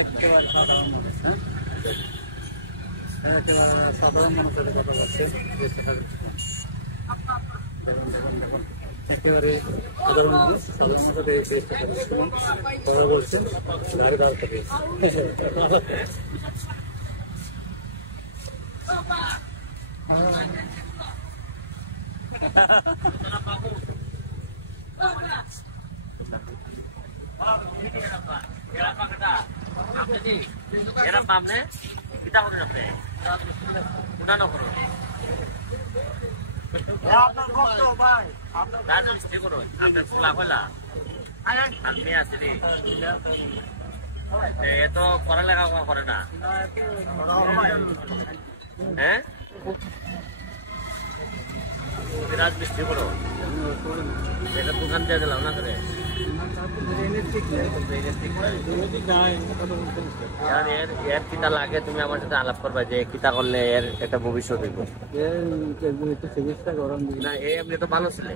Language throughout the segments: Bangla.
একেবারে সাধারণ মানুষ, হ্যাঁ একেবারে সাধারণ মানুষের কথা বলছেন। দেখুন দেখুন দেখুন একেবারে সাধারণ মানুষ, সাধারণ মানুষের কথা বলছেন। গাড়ি দাঁড় থেকে এত পড়ালেখা করে না, হ্যাঁ রাজমিস্ত্রি করো, এটা দোকান দিয়ে গেলাম না করে এর কিতা লাগে তুমি আমার সাথে আলাপ করবা যে কিতা করলে এর একটা ভবিষ্যৎ হইব না। এমনি তো ভালো ছিল,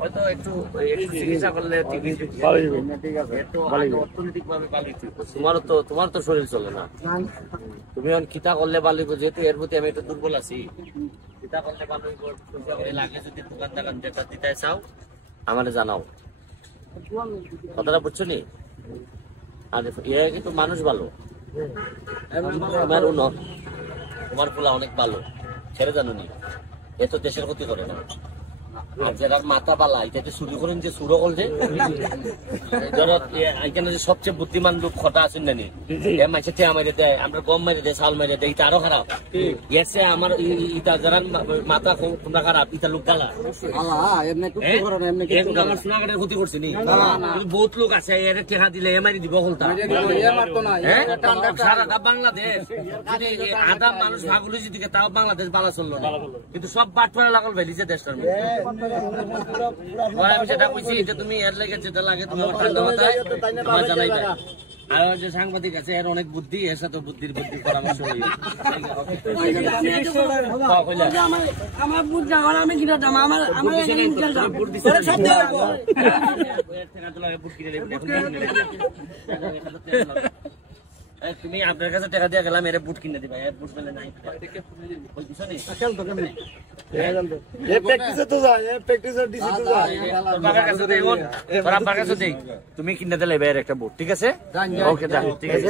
হয়তো একটু চিকিৎসা করলে অর্থনৈতিক ভাবে তোমার তো শরীর চলে না, তুমি এখন কিতা করলে ভালো হইব, যেহেতু এর প্রতি আমি একটু দুর্বল আছি। কিতা করলে ভালো হইব লাগে, যদি দোকান দাকান যেটা দিতে চাও আমার জানাও, কথাটা বুঝছো নি? আর এ কিন্তু মানুষ ভালো, তোমার পোলা অনেক ভালো, ছেড়ে জানো নি, এ তো দেশের ক্ষতি করে না। আর যারা মাথা পালা এটা শুরু করেন যে শুরু করছে, এখানে যে সবচেয়ে বুদ্ধিমান লোক খটা আছেন না, মাছের টেয়া মারে দেয়, আমরা গম মারে দেয়, চাল মারে দেয়, এটা আরো খারাপ। এসে আমার ইটা যারা মাথা তোমরা খারাপ, ইটা লোক গালা আমার সোনাঘাটের ক্ষতি করছে নি। বহুত লোক আছে এর টেকা দিলে এমারি দিব হলতা সারাটা বাংলাদেশ, আধা মানুষ ভাগুলি যেদিকে তাও বাংলাদেশ বালা চললো না, কিন্তু সব বাট পড়া লাগল ভেলিছে দেশটার মধ্যে। আমি যেটা কইছি এটা তুমি এর লাগে যেটা লাগে তুমি আমার ঠান্ডা মাথায় তোমার জানাইবে। আর যে সাংবাদিক আছে এর অনেক বুদ্ধি, এর সাথে বুদ্ধির পরামর্শ আমার বুদ্ধি আমি কিনা দাম আমার তুমি আপনার কাছে টাকা দিয়ে গেলাম এর বুট কিনে দিবা, এর বুট মেলে নাই তুমি কিনে দিলে এর একটা বুট, ঠিক আছে? ওকে ঠিক আছে।